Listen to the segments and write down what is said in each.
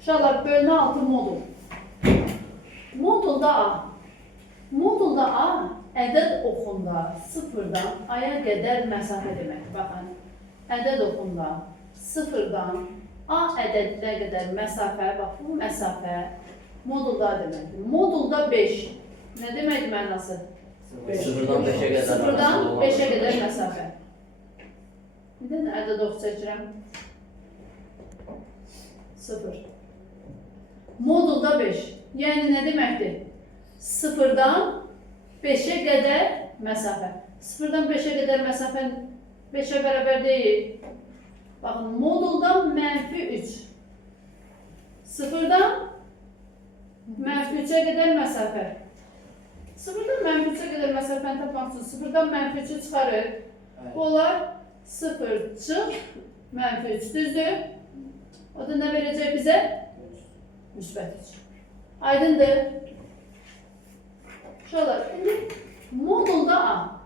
Uşaqlar, bölünə 6 modul. Modulda A. Modulda A ədəd oxunda sıfırdan A-ya qədər məsafə deməkdir. Baxın, ədəd oxunda sıfırdan A ədədinə qədər məsafə, bax bu məsafə modulda deməkdir. Modulda 5. Nə deməkdir mənası? Sıfırdan 5'e kadar. Sıfırdan 5'e qədər məsafə. Bir də ədəd oxu çəkirəm. 0. Modulda 5. Yəni nə deməkdir? Sıfırdan 5'e qədər məsafə. Sıfırdan 5'e qədər məsafə 5'e bərabər deyil. Baxın, modulda -3. Sıfırdan -3'e qədər məsafə. Sıfırdan -3'e qədər məsafəni tapmaq üçün sıfırdan -3'ü çıxarır. Bu olar 0 çıx -3 düzdür. O da nə verəcək bizə? Müsbət 3. Aydındır. Şöyle, şimdi modulda A.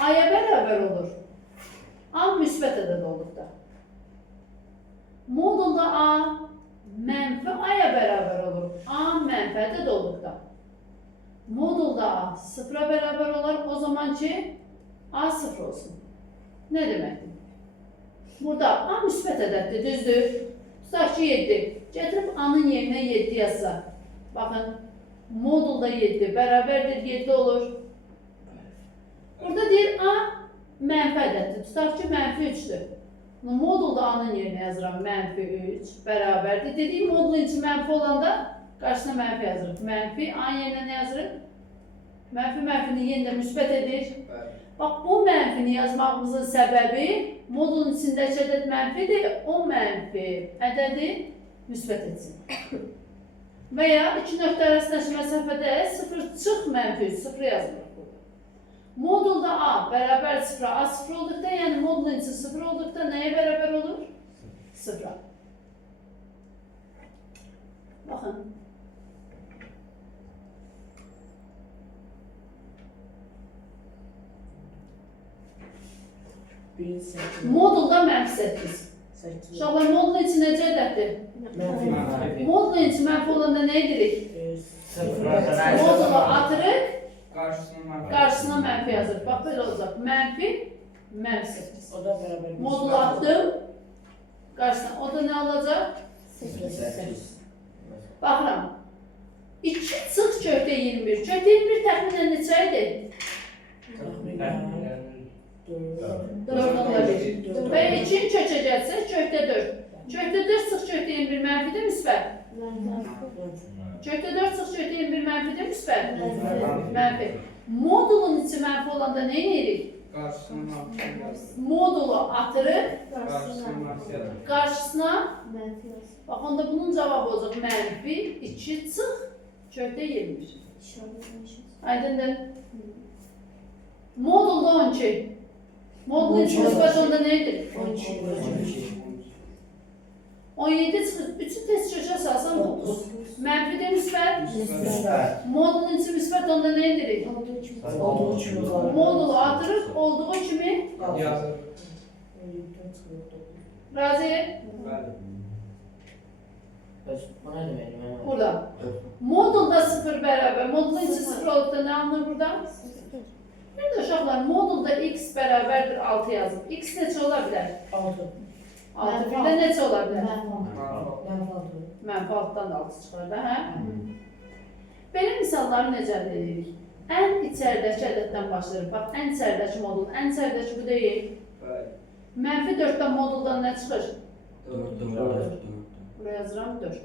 A'ya beraber olur. A müsbət ədəd olduqda. Modulda A mənfi A'ya beraber olur. A mənfi ədəd olduqda. Modulda A sıfıra beraber olur. O zaman ki A sıfır olsun. Ne deməkdir? Burada A müsbət ədəddir, düzdür. Tutaq ki 7. Getirib A'nın yerinə 7 yazsa. Baxın, modulda 7 bərabərdir, 7 olur. Burada deyir A mənfi ədəddir. Tutaq ki -3'dür. Modulda A'nın yerinə yazıram -3 bərabərdir. Dediyim modulun içi mənfi olanda qarşısına mənfi yazırıq. Mənfi A'nın yerinə nə yazırıq? Mənfinin yenində müsbət edir. Bax, bu mənfini yazmağımızın səbəbi modulun içindəki ədəd mənfidir. O mənfi ədədi müsbət etsin. Və ya iki nöqtə arasındakı məsafədə 0 çıx -3, 0 yazılır burada. Modulda A bərabər 0'a, A 0 olduqda, yəni modulun içi 0 olduqda nəyə bərabər olur? 0'a. Baxın. Modulda -8. Uşaqlar, modulun içi necə ədəddir? Modulun içi mənfi olanda nə edirik? Modulu atırıq, qarşısına mənfi yazırıq. Bax, belə olacaq. -8. Modulu atdım, qarşısına. O da nə olacaq? 8. Baxıram. 2 çıx kökdə 21. Kökdə 21 təxminən neçə idi? 4,1. Və 2'nin kökə gəlsə, kökdə 4. Kökdə 4 çıx kökdə 21 mənfidir, müsbət? Kökdə 4 çıx kökdə 21 mənfidir, müsbət? Mənfi. Modulun içi mənfi olanda nə edirik? Modulu atırıq, qarşısına bax, onda bunun cavabı olacaq -2 çıx kökdə 21. Aydındır. Modulda 12. Modulun içi müsbət onda nədir? 17 çıxır. Bütün test kökə salsan 9. Mənfidir, müsbət? Modulun içi müsbət onda nə edirik? Modulu atırıq, olduğu kimi razı? Burada. Modulda 0 bərabər. Modulun içi 0 olduqda nə alınır burada? Bir də uşaqlar, modulda x bərabərdir 6 yazıb. X neçə ola bilər? 6. Bir də neçə ola bilər? Mənfi 6'dan da 6 çıxar da, hə? Belə misalları necə əldə edirik? Ən içəridəki ədəddən başlayırıq. Bax, ən içəridəki modul, ən içəridəki bu deyil. -4'dan moduldan nə çıxır? 4. Buraya yazıram 4.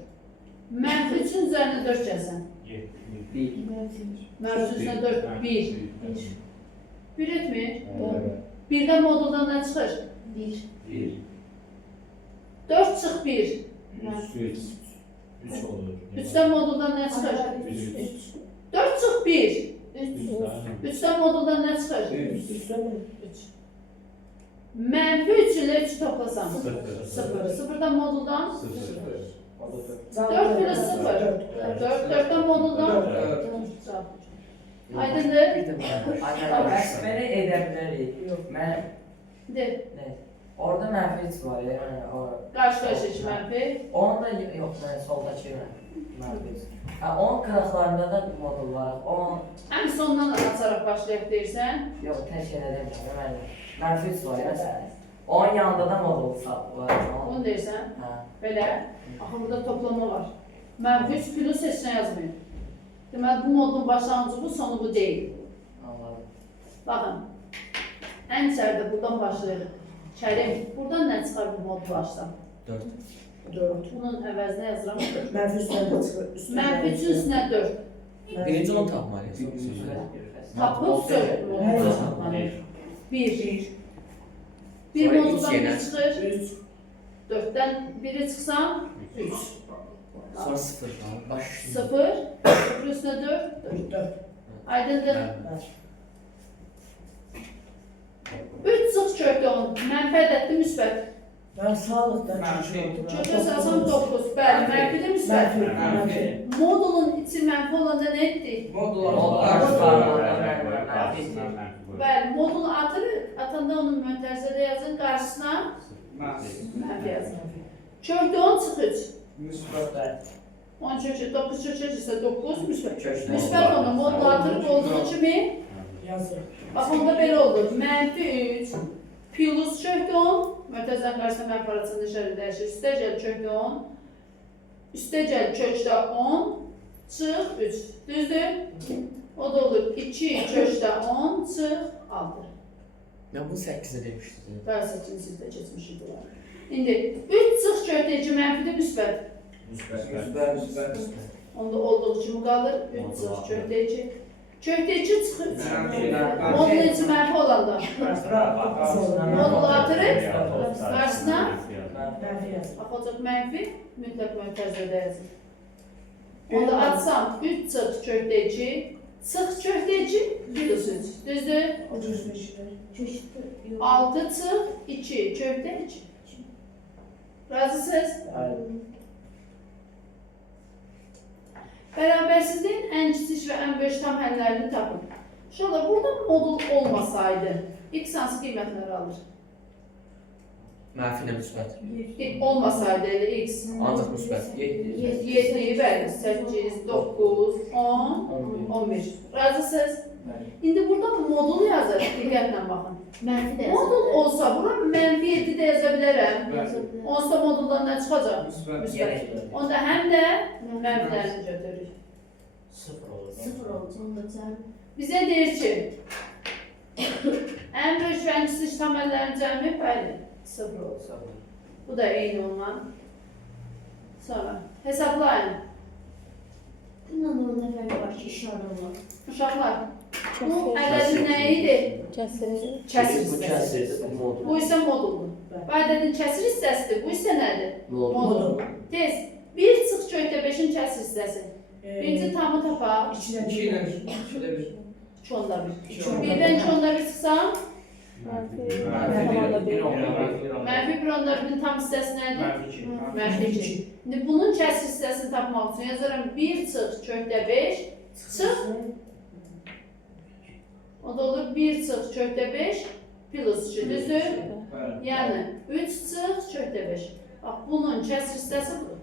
-3'ün üzərinə 4 gəlsən. -3'ün üzərinə 4, 1. 1 etmir. 1'dən moduldan nə çıxır? 1. 4 çıx 1. 3 olur. 3'dən moduldan nə çıxır? 4 çıx 1. 3'dən moduldan nə çıxır? 3. -3 ilə 3'ü toplasan. 0. 0'dan moduldan? 4 bölü 0. 4'ten moduldan? Aydındır? Bəs belə edə bilərik. Mən De. orada mənfi var, yəni Qarşı-qarşıya ki mənfi. 10 da yox, mən soldakı mənfi. 10 qıraqlarında da modul var. 10 Ən sondan açaraq başlayaq deyirsən. yox, tək elə demirəm. Mən mənfi 3 var ya sən. 10 yanında da modul var. Onu deyirsən. Hə. Belə. Axı burada toplama var. Mənfi 3 plus heç nə yazmayın. Deməli, bu modun başlanğıcı bu, sonu bu deyil. Anladım. Baxın. Ən içəridə buradan başlayırıq. Kərim, buradan nə çıxar bu mod başda? 4. 4. Bunun əvəzinə yazıram. Mənfi üstüne de çıxır. Mənfi 3-ün üstünə 4. Birinci onu tapmalıyız. Tapıb söz modunu çıxmalıyıq. 1. Bir Sonra moduldan üç yenə. 1 çıxır. 3. 4-dən biri çıxsan 3. Sonra 0. Baş. 0. 0 üstünə 4. 4. Aydındır. Bəli. 3 çıx kökdə 10. Mənfi ədədli müsbət. Ben sağlıktan Kökdə salsam 9. Bəli, mənfidə müsbət. Mənfi. Modulun içi mənfi olanda nə etdik? Bəli, modulu atanda onun mötərizədə yazın, qarşısına mənfi yazın. Kökdə 10 çıx 3. 10 kökdə 9 kökdə isə 9 müsbət. Müsbət onu modulu atırıq olduğu kimi Yazır. bax onda belə oldu. Mənfi 3 plus kökdə 10 mötərizənin qarşısında mənfi arasında işarə dəyişir. Üstəgəl kökdə 10 üstəgəl kökdə 10 çıx 3. Düzdür? O da olur 2 kökdə 10 çıx 6. Ben bunu 8'e demiştim. Daha 8-ci sizdə keçmişik bunlar. İndi 3 çıx kökdə 2 mənfidə müsbət. Onda olduğu kimi qalır. 3 çıx kökdə 2. Kökdə 2 çıx 3. Modulun içi mənfi olanda modulu atırıq, qarşısına Mənfi yazır. bax olacaq mənfi, mütləq mötərizədə yazın. Onda atsam 3 çıx kökdə 2, çıx kökdə 2, plus 3. Düzdür? 6 çıx 2 kökdə 2. Razısınız? Bərabərsizliyin ən kiçik və ən böyük tam həllərini tapın. Şurada burada modul olmasaydı, x hansı qiymətləri alır? Mənfi nə müsbət? Olmasaydı elə x. Ancaq müsbət. 7, bəli, 8, 9, 10, 11. Razısınız? İndi burada modul yazır, diqqətlə baxın. Mənfi də Modul olsa, bura mənfi 7 də yaza bilərəm. Onsuz da moduldan nə çıxacaq? Müsbət. Onda həm də mənfilərini götürürük. 0 olur. 0 olacaq, onda cəmi. Bizə deyir ki, ən böyük və ən kiçik tam əllərin cəmi, bəli, 0 olsun. Bu da eyni olman. Sonra hesablayın. Bununla orada fərq var ki, işarə olur. Uşaqlar, bu ədədin nə idi? Kəsir Bu hissəsi. kəsir. Bu isə moduldur. Bu ədədin kəsir hissəsidir. Bu isə nədir? Modul. Tez. 1 çıx kökdə 5-in kəsir hissəsi. Birinci tamı tapaq. İçinden 2 ile 2 onda 1. 1-dən 2 onda 1 çıxsam, mənfi 1 onda 1-in tam hissəsi nədir? Mənfi 2. İndi bunun kəsir hissəsini tapmaq üçün yazıram 1 çıx kökdə 5 çıx. O da olur 1 çıx kökdə 5 plus 2, düzdür? Yəni 3 çıx kökdə 5. Bax, bunun kəsir hissəsi budur.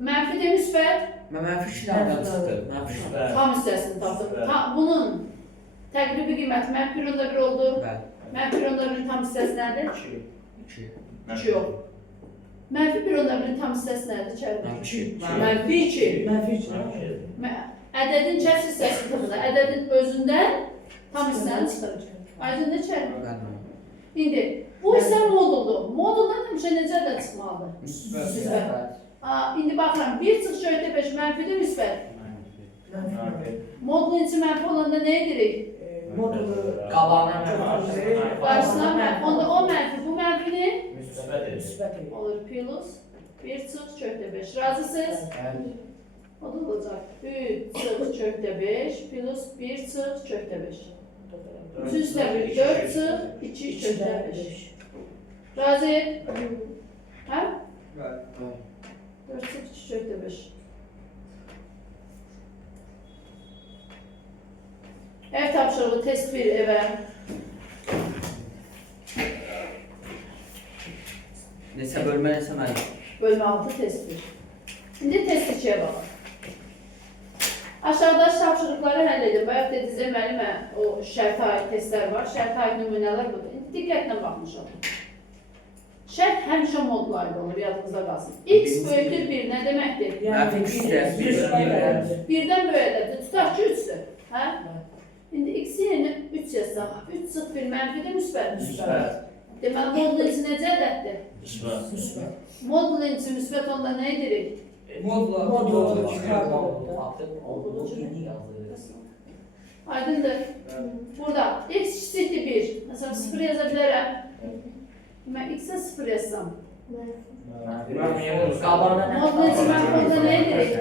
Mənfi də müsbət, Mən mənfi 2 nədən çıxdı? Mənfi 2. tam hissəsini tapdım. Bunun təqribi qiyməti mənfi 1 onda 1 oldu. Bəli. Mənfi 1 onda 1-in tam hissəsi nədir? 2. 2 yox. Mənfi 1 onda 1-in tam hissəsi nədir? Mənfi 2. Mənfi 2. Mənfi 2. Ədədin kəsir hissəsini tapın. Ədədin özündən tam hissəni çıxırıq. Aydındır çərim. Bəli. İndi bu isə moduldur. Moduldan həmişə necə ədəd çıxmalıdır? Müsbət. İndi baxıram, 1 çıx kökdə 5 mənfidir, müsbət. Modulun içi mənfi olanda nə edirik? Modulu Qabağına Qarşısına mənfi. Onda o mənfi, bu mənfini müsbət edir. olur plus 1 çıx kökdə 5. Razısınız? O da olacaq 3 çıx kökdə 5 plus 1 çıx kökdə 5. 3 üstə 1, 4 çıx 2 kökdə 5. Razı? Hə? 4 çıx 2 kökdə 5. Ev tapşırığı test 1 evə. Neçə bölmə, neçə müəllim? Bölme 6 test 1. Şimdi test 2'ye bakalım. Aşağıdaki tapşırıkları həll edin. Bayaq dediniz, müəllimə, o şərt ait testlər var. Şərt ait nümunələr budur. İndi diqqətlə baxmış olun. Şərt həmişə modla aid olur, yadınızda qalsın. X böyükdür 1 nə deməkdir? Məfi x-dir. Birdən böyükdür. Tutaq ki 3'dür. Hə? İndi x yerinə 3 yazsaq. 3 sıx 1 mənfidir, müsbət. Müsbət. Deməli, modulun içi necə ədəddir? Müsbət. Modulun içi müsbət onda nə edirik? Modla. Modla. Aydındır. Burada x kiçikdir 1. Mesela 0 yaza bilərəm. Mən x-ə 0 yazsam. Modulun içi mənfi onda nə edirik?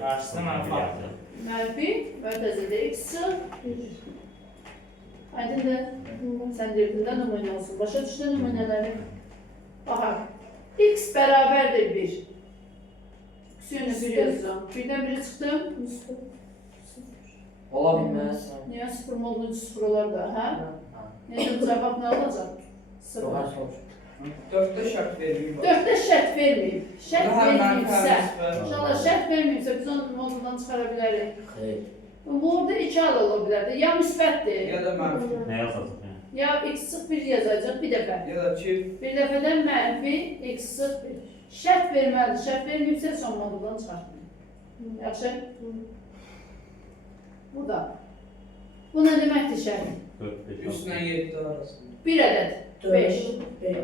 Karşısında mənfi artır. Mənfi, mörtəzədə x sıx. Aydındır. Sən deyirdin nümunə olsun. Başa düşdün nümunələri. Baxaq. X bərabərdir 1. X yönü 1 yazıram. Birdən biri çıxdım. Ola bilməz. Niyə 0 modulun 0 olar da, hə? Necə cavab nə olacaq? 0. Dörtte şart vermeyeyim. 4-də şərt verməyib. Şərt verməyibsə, Verməyibsə. inşallah şərt verməyibsə biz onu moduldan çıxara bilərik. Xeyr. Burada 2 hal ola bilərdi. Ya müsbətdir, Ya da mənfi. Ne yazacak yani? ya x sıx 1 yazacaq bir dəfə. Ya da çift. Bir dəfədən mənfi x sıx 1. Şərt verməlidir. Şərt verməyibsə son moduldan çıxartmayın. Yaxşı? Burada. Bu nə deməkdir şərt? 4, 5, Üstüne 7 arasında. 1 ədəd. 5.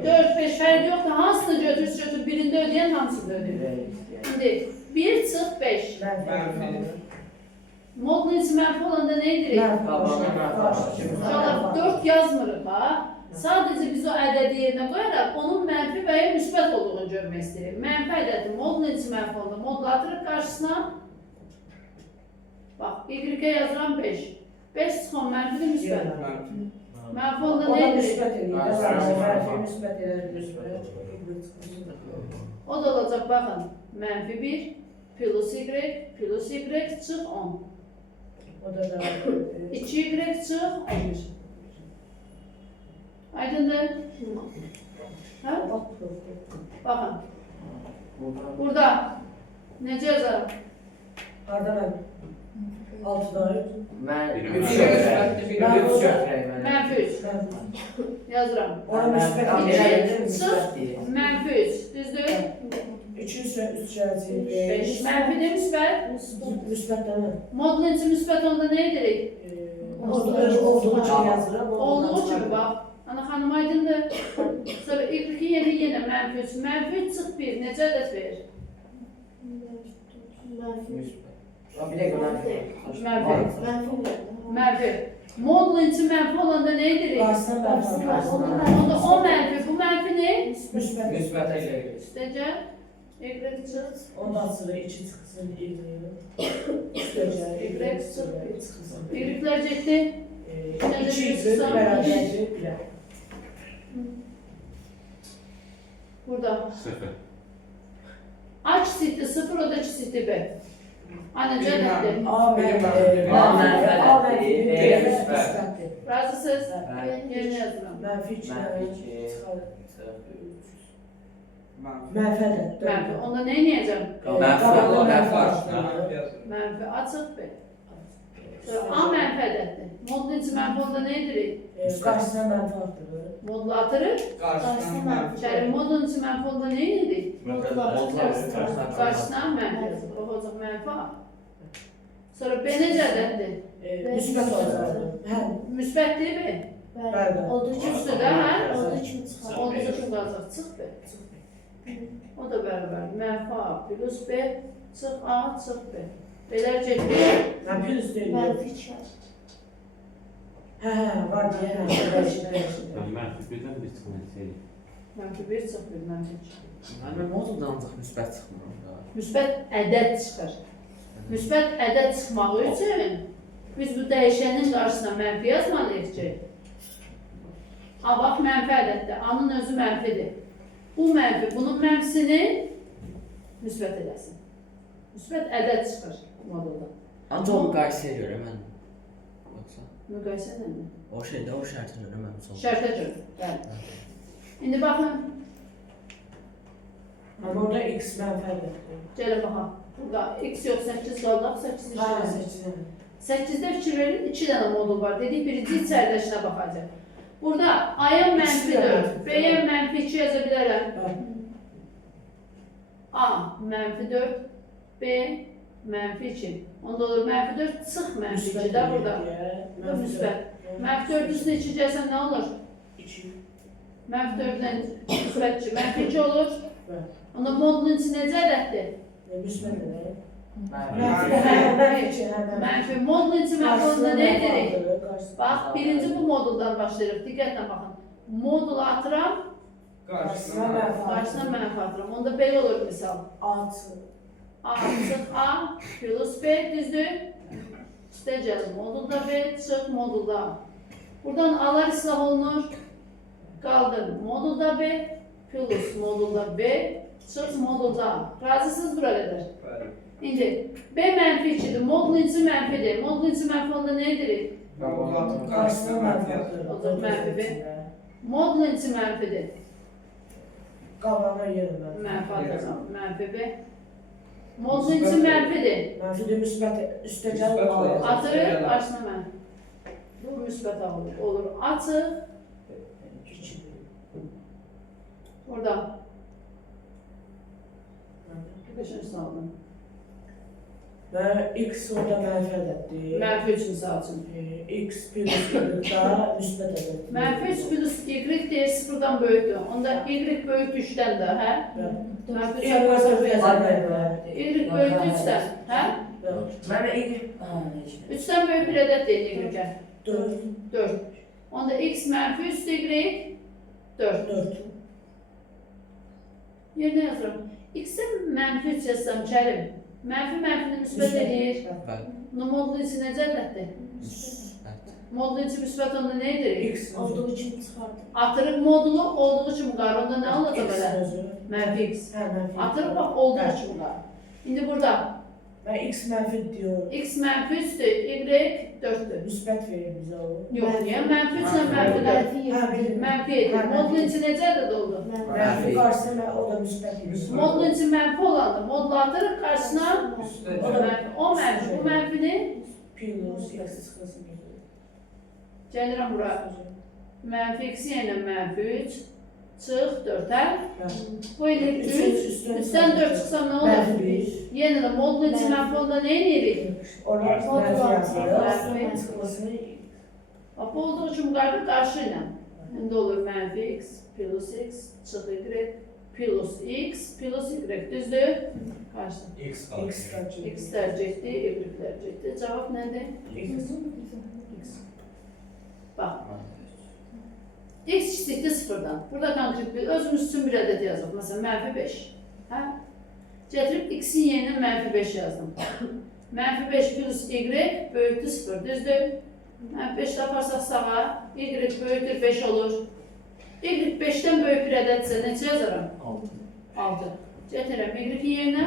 4, 5 fərqi yoxdur. Hansını götür, birində ödəyən hamısını ödəyir. İndi 1 çıx 5. Mənfi. Modulun içi mənfi olanda nə edirik? İnşallah 4 yazmırıq ha. Sadəcə biz o ədədi yerinə qoyaraq onun mənfi və ya müsbət olduğunu görmək istəyirik. Mənfi ədədi modulun içi mənfi olanda modulu atırıq qarşısına. Bax, y-ə yazıram 5. 5 çıxan mənfidir, müsbət. Mənfi. Mənfi olanda nə edirik? O da olacaq, baxın. Mənfi 1 plus y çıx 10. 2y çıx 11. Aydındır? Hə? Baxın. Burada necə yazarım? Mən Biri 3 var. götürəm. 3 götürəm. Mənfi 3. Yazıram. Mənfi 3. Düzdür? 5. Mənfidir, müsbət. Modulun içi müsbət onda nə edirik? Olduğu kimi bax. Ana xanım aydındır. Sonra ilk yeni yenə mənfi 3. Mənfi 3 çıx 1. Necə ədəd verir? Bir dəqiqə Mənfi. Mənfi. Modulun içi mənfi olanda nə edirik? Onda o mənfi, bu mənfi nə? Müsbətə gəlir. Üstəcə. Y çıx. Y'lər getdi. Burada. 0. A kiçikdir 0, o da kiçikdir B. Aynı cədətdir. Razısınız? Yerinə yazıram. Mənfi. Onda nə edəcəm? Mənfi açıq B. Sonra A mənfi ədəddir. Modulun içi mənfi onda nə edirik? Modulu atırıq. Şərim modulun içi mənfi onda nə edirik? Qarşısına mənfi yazır. O olacaq mənfi A. Sonra B necə ədəddir? Müsbətdir B. Üçdür də, hə? Olduğu kimi qalacaq. Çıx B. O da bərabər. Mənfi A plus B çıx A çıx B. Belər gedir. Ben birden bir tıklayayım. Mənfi 1 çıx 1, mənfi 2. Mən moduldan ancaq müsbət çıxmıram da. Müsbət ədəd çıxır. Müsbət ədəd çıxmağı üçün biz bu dəyişənin qarşısına mənfi yazmalıyıq ki, A bax mənfi ədəddir, A-nın özü mənfidir. Bu mənfi, bunun mənfisini müsbət edəsin. Müsbət ədəd çıxır modulda. Ancaq o müqayisəyə görə mən. Yoxsa Müqayisə nədir? o şeydə o şərtə görə mən son. Şərtə görə, bəli. İndi baxın, Ama orada x mənfədir. Gəlin baxaq. Burada x yox, 8 qaldı, 8 Ha, işləsin. 8-dən. 8-də fikir verin, 2 dənə modul var. Dedik, birinci içəridəşinə baxacaq. Burada A-ya mənfi 4, B-yə mənfi 2 yaza bilərəm. A mənfi 4, B mənfi 2. Onda olur mənfi 4 çıx mənfi 2 də burada. Bu müsbət. Mənfi 4 üstünə 2 gəlsən nə olur? 2. Mənfi 4-dən müsbət 2, mənfi 2 olur. Bəli. Onda modulun içi necə ədəddir? Müsbətdir. Mənfi. Mənfi. Modulun içi mənfi olanda nə edirik? Bax, birinci bu moduldan başlayırıq. Diqqətlə baxın. Modulu atıram, Qarşısına qarşısına mənfi atıram. Onda belə olur misal. 6. A çıx A plus B düzdür. İşte gəlin modulda B çıx modulda A. Buradan A'lar islah olunur. Qaldır modulda B plus modulda B çıx modulda A. Razısınız bura qədər? İndi B mənfi 2'dir. Modulun içi mənfidir. Modulun içi mənfi onda nə edirik? Qarşısına mənfi Olacaq mənfi B. Modulun içi mənfidir. Qalanlar yerində. Mənfi atacağım. Mənfi B. Modulun içi mənfidir. Mənfidir müsbət üstə gəlib Müsbət alır. olacaq. Atır, başına mən. Bu müsbət olur. Olur. Atı, burada. Beşinci saldım. Mən x orada mənfi ədəddir. Mənfi 3 misal üçün. X plus y-da müsbət ədəddir. Mənfi 3 plus y deyir sıfırdan böyükdür. Onda y böyük 3'dən də, hə? Mənfi 3 yaparsa bu yazar. Y böyük 3'dən, hə? Mən də ilk... Ha, nə işin? 3'dən böyük bir ədəd deyil y-ə. 4. 4. Onda x mənfi 3 y 4. 4. Yerinə yazıram. X-ə mənfi 3 yazsam Kərim. Mənfi mənfini müsbət edir. Bəli. Modulun içi necə ədəddir? Müsbət. Modulun içi müsbət onda nə edirik? X Olduğu için çıxardım. Atırıq modulu olduğu üçün qar. Onda nə olacaq X belə? sözü. Mənfi x. Hə, mənfi. Atırıq bax olduğu üçün qar. İndi burada Mən x mənfi diyor. x mənfi 3'dür, y 4'dür. Müsbət verir bizə o. Yox, niyə? Mənfi 3 ilə mənfi 4. Mənfi 7. Modulun içi necə ədəd oldu? Mənfi qarşısına o da müsbət verir. Modulun içi mənfi olanda modulu atırıq qarşısına o da mənfi. O mənfi, bu mənfini Plus x çıxılsın. gəlirəm bura. Mənfi x yenə mənfi 3 çıx 4, hə? Bu ilə 3, 3'dən 4 çıxsam nə olur? Mənfi 1. Yenə də modulun içi mənfi olanda nə edirik? Orada mənfi yazılır. Mənfi. Çıxılsın. Bax, bu olduğu üçün qarşı qarşı ilə. İndi olur mənfi x plus x çıx y plus x plus y düzdür? Qarşı. X tərcih. X tərcihdir, y tərcihdir. Cavab nədir? X. Bax. X kiçikdir sıfırdan. Burada konkret bir, özümüz üçün bir ədəd yazıq. Məsələn, mənfi 5. Hə? Gətirib x-in yerinə mənfi 5 yazdım. Mənfi 5 plus y böyükdür 0, düzdür? Mənfi 5 taparsaq sağa, y böyükdür 5 olur. Y 5'dən böyük bir ədədsə neçə yazaram? 6. Gətirəm y-in yerinə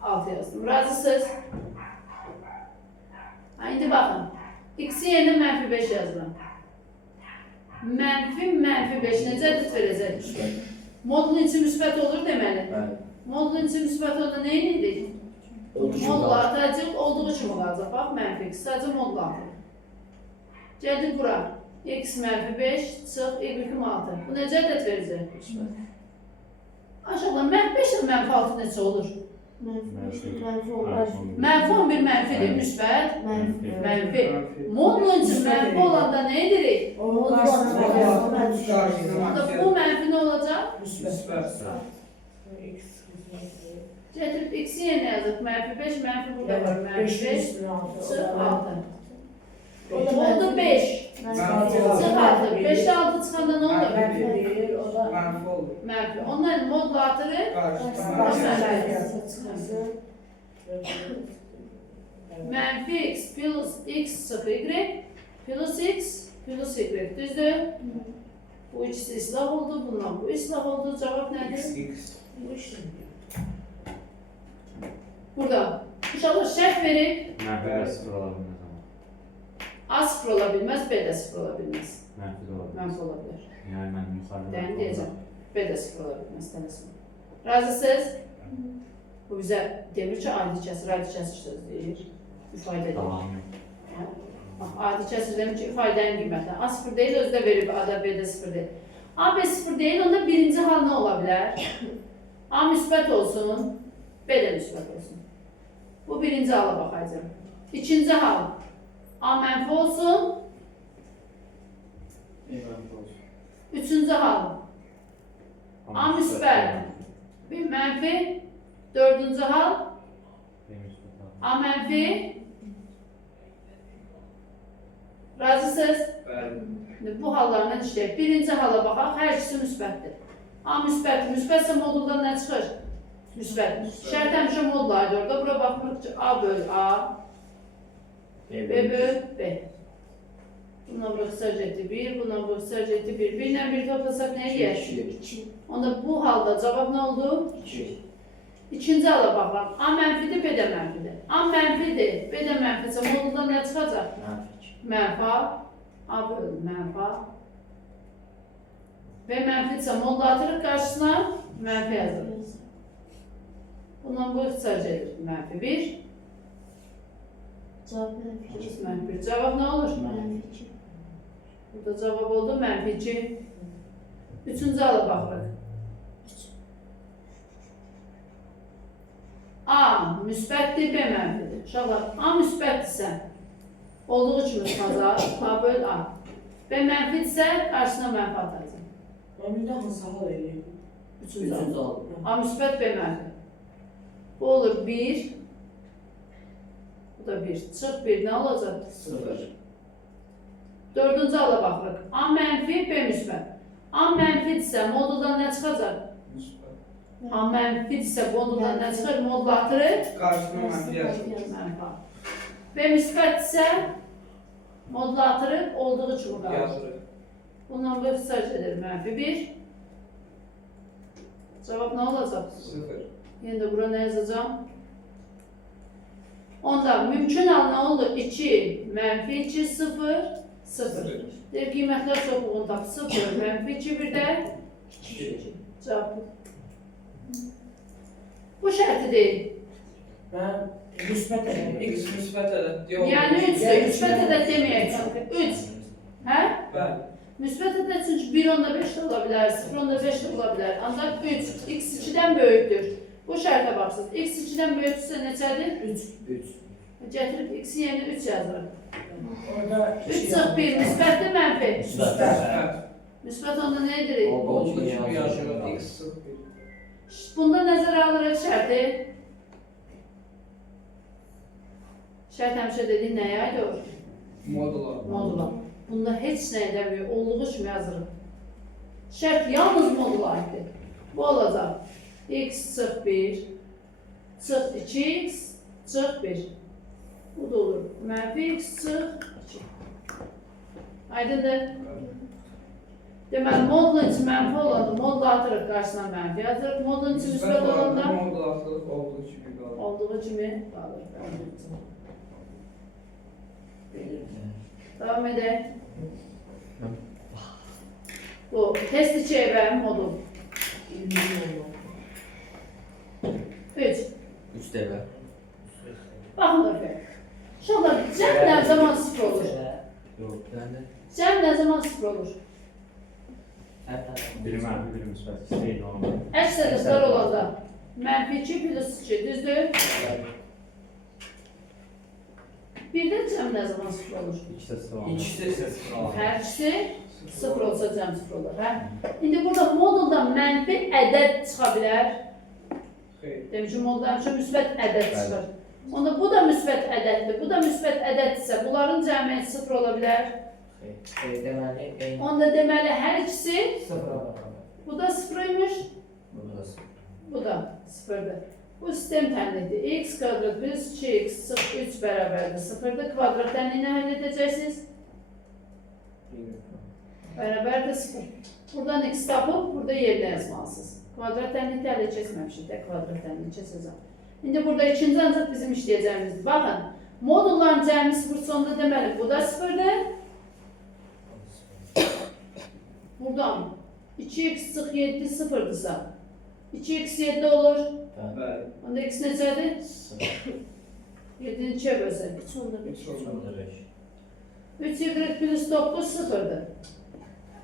6 yazdım. Razısınız? Ha, indi baxın. X-in yerinə mənfi 5 yazdım. Mənfi 5 necə ədəd verəcək? Modulun içi müsbət olur deməli. Modulun içi müsbət olanda nə edirik? Modulu atacaq, olduğu kimi qalacaq. Bax, mənfi x, sadəcə modulu atır. Gəldik bura. X mənfi 5, çıx, y 6. Bu necə ədəd verəcək? Aşağıdan mənfi 5 ilə mənfi 6 neçə olur? Mənfi 11 mənfidir, müsbət. Mənfi. Modulun içi mənfi olanda nə edirik? Onda bu mənfi nə olacaq? Gətirib x-i yenə yazıq. Mənfi 5, mənfi burada var. Mənfi 5, çıx 6. Oldu 5. Çıx 6. 5'də 6 çıxanda nə olur? Mənfi. Ondan modlu atırıq. Mənfi x plus x çıx y plus x plus y. Düzdür? Bu ikisi islah oldu. Bundan bu islah oldu. Cavab nədir? Bu işlem. Burada. İnşallah şərt verib. Mənfi də 0 ola bilməz amma. A 0 ola bilməz, B də 0 ola bilməz. Mənfi də ola bilməz. Mənfi ola bilər. Yəni mən yuxarıda Deyəcəm. B də 0 ola bilməz tələsmə. Razısınız? Bu bizə demir ki, adi kəsir söz deyir. İfadə deyir. Tamam. Bax, adi kəsir demir ki, ifadənin qiyməti. A 0 deyil, özü də verib, A da B də 0 deyil. A B 0 deyil, onda birinci hal nə ola bilər? A müsbət olsun, B də müsbət olsun. Bu birinci hala baxacağım. İkinci hal. A mənfi olsun. Üçüncü hal. A müsbət. B mənfi. Dördüncü hal. A mənfi. Razısınız? Bəli. Bu hallarla işləyək. Birinci hala baxaq, hər ikisi müsbətdir. A müsbət, müsbətsə moduldan nə çıxır? Müsbət. Şərt həmişə modul aid orada. Bura baxmırıq ki, A böl A, B böl B. Buna bura xısaca etdi 1, buna bura xısaca etdi 1. 1 ilə 1 toplasaq nə eləyər? 2. Onda bu halda cavab nə oldu? 2. İkinci hala baxaq. A mənfidir, B də mənfidir. A mənfidir, B də mənfidirsə moduldan nə çıxacaq? Mənfi A. A böl mənfi A. B mənfidirsə modul atırıq qarşısına, mənfi yazırıq. Bundan bu ixtisac edir. Mənfi 1. Cevap mənfi 2. Mənfi 1. Cavab nə olur? Mənfi 2. Burada cavab oldu mənfi 2. Üçüncü hala baxırıq. A müsbətdir, B mənfidir. Uşaqlar, A müsbətdirsə, olduğu kimi yazar, A böl A. B mənfidirsə, qarşısına mənfi atacaq. Ben bir de hansı hal eləyim? Üçüncü Üçüncü hala. hal. A müsbət, B mənfi. Bu olur 1. Bu da 1. Çıx 1, nə olacaq? 0. Dördüncü hala baxırıq. A mənfi, B müsbət. A mənfidirsə, moduldan nə çıxacaq? A mənfidirsə, moduldan nə çıxır? Modul atırıq. Qarşısına mənfi yazılır. Mənfi A. B müsbətdirsə, modul atırıq, olduğu kimi qalır. Yazılır. Bundan bu ixtisac edir mənfi 1. Cavab nə olacaq? 0. Yenə də bura nə yazacağım? Onda mümkün hal nə oldu? 2, mənfi 2, 0, 0. Deyir, qiymətlər çoxluğunu tap. 0, mənfi 2, bir də 2. Cavab bu. Bu şərti deyil. Ben müsbət eləyim. X müsbət ədəd. Yox. Yəni 3-dür. Müsbət ədəd deməyək çünki. 3. Hə? Bəli. Müsbət ədəd çünki 1 onda 5 də ola bilər, 0 onda 5 də ola bilər. Ancaq 3, x 2-dən böyükdür. Bu şərtə baxsınız. X 2-dən böyükdürsə neçədir? 3. Gətirib x-i yerinə 3 yazırıq. Orada 3 çıx 1, müsbətdir, mənfi. Müsbət. Müsbət onda nə edirik? Olduğu kimi yazılır. X 0. Bunda nəzərə alırıq şərti. Şərt həmişə dediyin nəyə aid olur? Modula. Modula. Bunda heç nə edəmiyor, olduğu kimi yazırıq. Şərt yalnız modula aiddir. Bu olacaq. X çıx 1, çıx 2x, çıx 1. Bu da olur. Mənfi x çıx 2. Aydındır. Deməli, modulun içi mənfi olanda modulu atırıq qarşısına mənfi yazırıq. Modulun içi müsbət olanda Modula atılır, olduğu kimi qalır. olduğu kimi qalır. Devam edək. Bu test içi evə modul. 3. 3 dəvə. Baxın da uşaqlar, cəm nə zaman 0 olur? Yox, bəli. Cəm nə zaman 0 olur? Biri mənfi, biri müsbət. İstəyin normal. Əks ədədlər olanda mənfi 2 plus 2 düzdür? Bir də cəm nə zaman 0 olur? İkisi də sıra olmalı. İkisi 0. Hər ikisi 0 olsa cəm 0 olur, hə? İndi burada modulda mənfi ədəd çıxa bilər. Xeyr. Demək ki, modulda həmişə müsbət ədəd çıxır. Onda bu da müsbət ədəddir, bu da müsbət ədəddirsə, bunların cəmiyyəti 0 ola bilər. Deməli, eyni. Onda deməli hər ikisi, Sıfıra baxalım. bu da 0 imiş, Burası. bu da 0'dır. Bu sistem tənlidir. X kvadrat plus 2x çıx 3 bərabərdir 0'dır. Kvadrat tənliyini həll edəcəksiniz. Bərabərdir 0. Buradan x tapıb, burada yerinə yazmalısınız. Kvadrat tənliyi həll keçməmişik də, kvadrat tənliyi keçəcəm. İndi burada ikinci ancaq bizim işləyəcəyimizdir. Baxın, modulların cəmi 0 sonunda deməli, bu da 0'dır. Buradan 2x sıx 7 sıfırdırsa 2x 7 olur. Bəli. Onda x neçədir? 7-ni 2'ye bölsək. 3 onda 5. 3 olmalı. 3y plus 9 sıfırdır.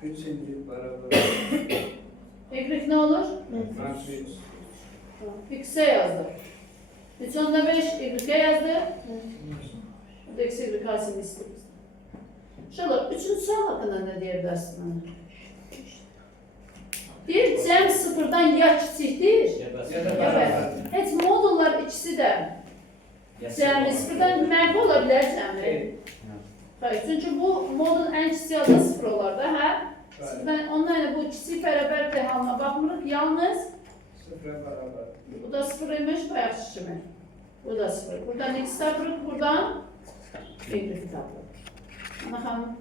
3 indi bərabər. Y ne olur? Mənfi 3. X'e yazdı. 3 onda 5 y'e yazdı. O da x y kalsın istiyoruz. Şöyle 3. sual hakkında ne diyebilirsin bana? Bir cem sıfırdan ya kiçikdir Ya da ya bərabər. Heç modullar ikisi de cəmi sıfırdan mənfi ola bilər cəmi. Xeyr. Hayır, çünkü bu modul en kiçik yazda sıfır olar da, hə? Bəli. Ben onlarla bu kiçik bərabər halına baxmırıq, yalnız 0 bərabər. bu da sıfırıymış, bayaq kimi. Bu da sıfır. Buradan x tapırıq, buradan y tapırıq. Ana xanım.